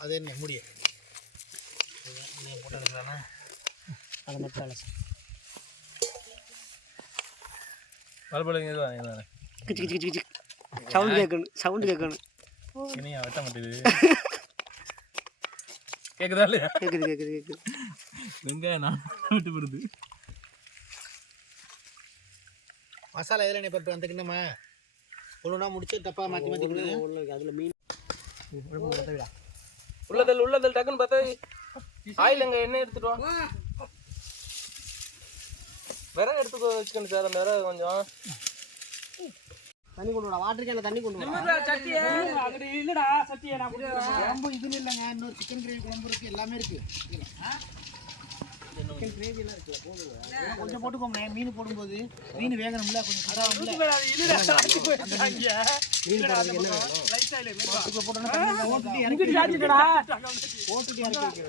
அது என்ன முடிய போட்டுருக்கலாம்னா அதை மட்டும் அலசி மறுபடியும் இதுதான் இதுதான் கிச்சு கிச்சு கிச்சு. சவுண்டு கேட்கணும் சவுண்டு கேட்கணும். இனியா வெட்ட மாட்டேது கேக்குதா இல்லையா? கேட்குது கேட்குது கேட்குது வெங்காயம் நான் விட்டு போடுது. மசாலா எதில் என்ன பட்டு அந்த கிண்ணமா ஒன்றுனா முடிச்சு டப்பா மாற்றி மாற்றி கொடுங்க அதில் மீன் உள்ளதல் உள்ளதல் டக்குன்னு பார்த்தா ஆயில் எங்க எண்ணெய் எடுத்துட்டு வா. விறகு எடுத்து வச்சுக்கணும் சார் அந்த விறகு கொஞ்சம். தண்ணி கொண்டு வா வாட்டர் கேனில் தண்ணி கொண்டு வா குழம்பு இதுன்னு இல்லைங்க இன்னொரு சிக்கன் கிரேவி குழம்பு இருக்கு எல்லாமே இருக்கு. கொஞ்சம் போட்டுக்கோங்க மீன் போடும்போது மீன் வேகணும்ல கொஞ்சம்.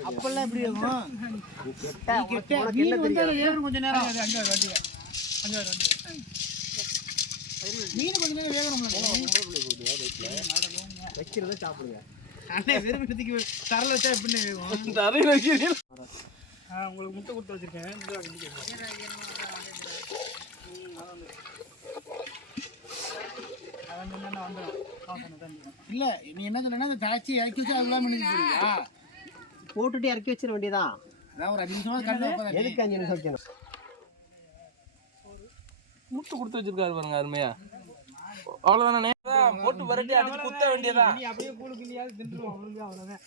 அப்பெல்லாம் எப்படி ஆகும் கொஞ்ச நேரம். மீன் கொஞ்ச நேரம் வேகணும்ல. வைக்கிறத சாப்பிடுங்க. அண்ணே வெறும் தரல வச்சா எப்படி வேகும்? தரையில் வைக்கிறீங்க உங்களுக்கு முட்டை கொடுத்து வச்சிருக்கேன். இந்த இல்ல நீ என்ன சொன்னா அந்த தாச்சி இறக்கி வச்சு அதெல்லாம் பண்ணி போறியா போட்டுட்டு இறக்கி வச்சிட வேண்டியதான் அதான் ஒரு அஞ்சு நிமிஷமா? எதுக்கு அஞ்சு நிமிஷம் வைக்கணும்? முட்டை கொடுத்து வச்சிருக்காரு பாருங்க அருமையா. அவ்வளவுதானே போட்டு வரட்டி அடிச்சு குத்த வேண்டியதா? நீ அப்படியே கூழு கிள்ளியாவது தின்றுவோம் அவ்வளோதான்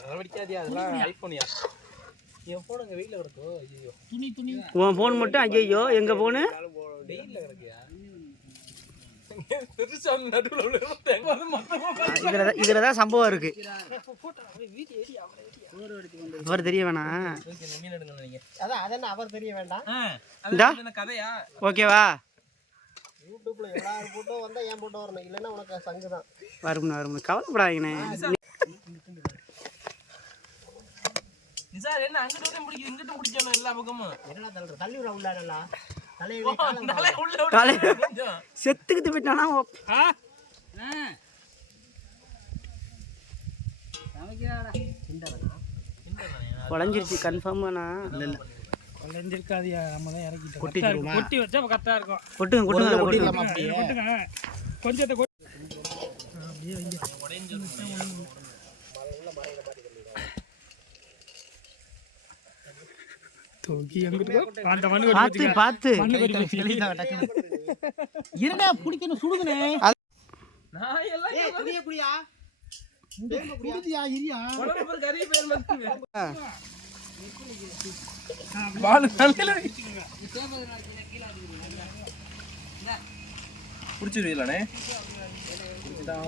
அதெல்லாம் வெடிக்காதியா அதெல்லாம் ஐபோனியா. என் போன் அங்க வெயில கிடக்கோ ஐயோ துணி துணி. உன் ஃபோன் மட்டும் ஐயோ எங்க ஃபோனு வெயில்ல கிடக்கியா? பெருசா நடுவில் உள்ள தேங்காய் மொத்தமா இதில் தான் இதில் தான் சம்பவம் இருக்கு. அவர் தெரிய வேணாம். அவர் தெரிய வேண்டாம் ஓகேவா? யூடியூப்ல எல்லாரும் போட்டோ வந்தா ஏன் போட்டோ வரணும். இல்லைன்னா உனக்கு சங்கு தான் வரும்ண்ணா வரும்ண்ணா. கவலைப்படாதீங்கண்ணே. நிசார் என்ன அங்கிட்டும் பிடிக்குது இங்கிட்டும் பிடிக்கணும் எல்லா பக்கமும். என்னடா தள்ளுற தள்ளி விட உள்ளாடலாம் தலையை உள்ள கொஞ்சம். செத்துக்கிட்டு போயிட்டானா உடஞ்சிருச்சு கன்ஃபார்மாண்ணா குழஞ்சிருக்காதியா நம்ம தான் இறக்கிட்டோம். கொட்டி. கொட்டி வச்சா கரெக்டாக இருக்கும். கொட்டுங்க கொட்டுங்க அதில் கொட்டுங்க. கொட்டிடலாமா அப்படியே? கொட்டுங்க கொஞ்சத்தை கொட்டி தூக்கி எங்கிட்டு அந்த மண்ணு பார்த்து பார்த்து இருடா பிடிக்கணும் சுடுங்கண்ணே நான் எல்லாம் ஏய் துணிய குடியா குடியா. இரியா? உடம்பு பாரு, கறி பேர் மத்துங்க. வாழு தலையில வை. புடிச்சிருவீங்களாண்ணே? நிஷாதே, இங்க வா.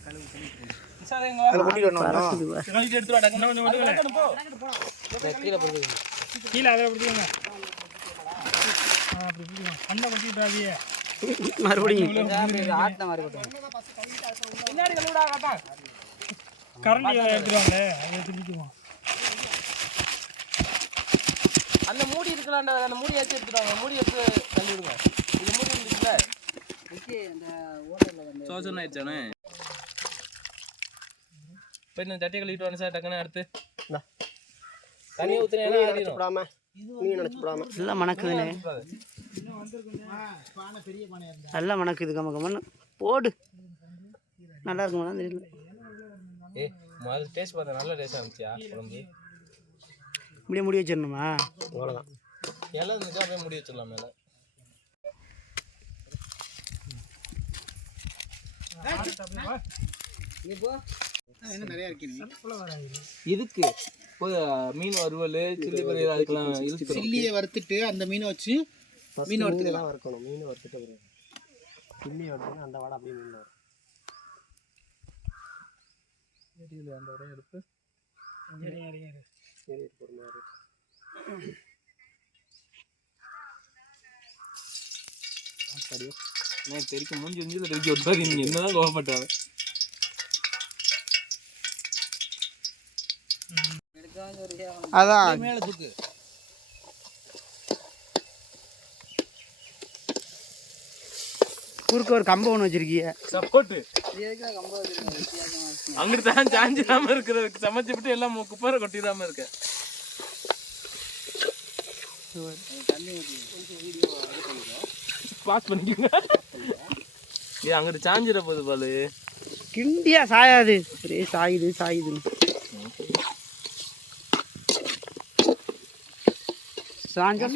கழுவிட்டு எடுத்துட்டு வா, டக்குனு. டக்குனு போ. கீழே அதை அப்படி கொட்டிட்டாதியே மறுபடியும். கரண்டி எடுத்துருவாங்க அதை திருப்பிக்குவோம் அந்த மூடி இருக்கலாம்டா அந்த மூடி எடுத்து எடுத்துருவாங்க மூடி எடுத்து தள்ளி விடுங்க இது மூடி இருந்துச்சுல சோசன் ஆயிடுச்சானே? போய் இந்த சட்டியை கழுவிட்டு வாங்க சார் டக்குன்னு அடுத்து தண்ணி ஊற்றுனேன்னா ஆறிடும் போடாம நீ நினச்சி போடாம நல்லா மணக்குதுண்ணே. நல்லா மணக்குது கம்ம கம்மன்னு போடு. நல்லா இருக்குமா தெரியல ஏ முதல்ல டேஸ்ட் பார்த்தா நல்ல டேஸ்ட் இருந்துச்சியா குழம்பு? இப்படியே முடி வச்சிடணுமா? அவ்வளோதான் எல்லாம் இருந்துச்சு அப்படியே முடி வச்சிடலாம் மேலே? என்ன நிறைய இருக்கு நீ இதுக்கு மீன் வறுவல் சில்லி பன்னீர் அதுக்கெல்லாம் இழுத்து சில்லியை வறுத்துட்டு அந்த மீனை வச்சு மீன் வறுத்துக்கலாம் வறுக்கணும். மீன் வறுத்துட்டு பிறகு கிள்ளி வறுத்து அந்த வாடை அப்படியே மீன் அந்த உடைய எடுத்து சரி சரி சரி நான் தெரிக்க மூஞ்சி வந்து தெரிக்க விட்டாரு நீங்க என்னதான் கோவப்பட்டாங்க அதான். மேல தூக்கு. குறுக்க ஒரு கம்பம் ஒன்று வச்சிருக்கீங்க சப்போர்ட் அங்கிட்டு தான் சாஞ்சிடாம இருக்கிறதுக்கு சமைச்சு விட்டு எல்லாம் குப்பார கொட்டிடாம இருக்க பாஸ் பண்ணிக்கோங்க. ஏ அங்கிட்டு சாஞ்சிட போகுது பாலு. கிண்டியா சாயாது. சாயுது சாயுது Sangat gak?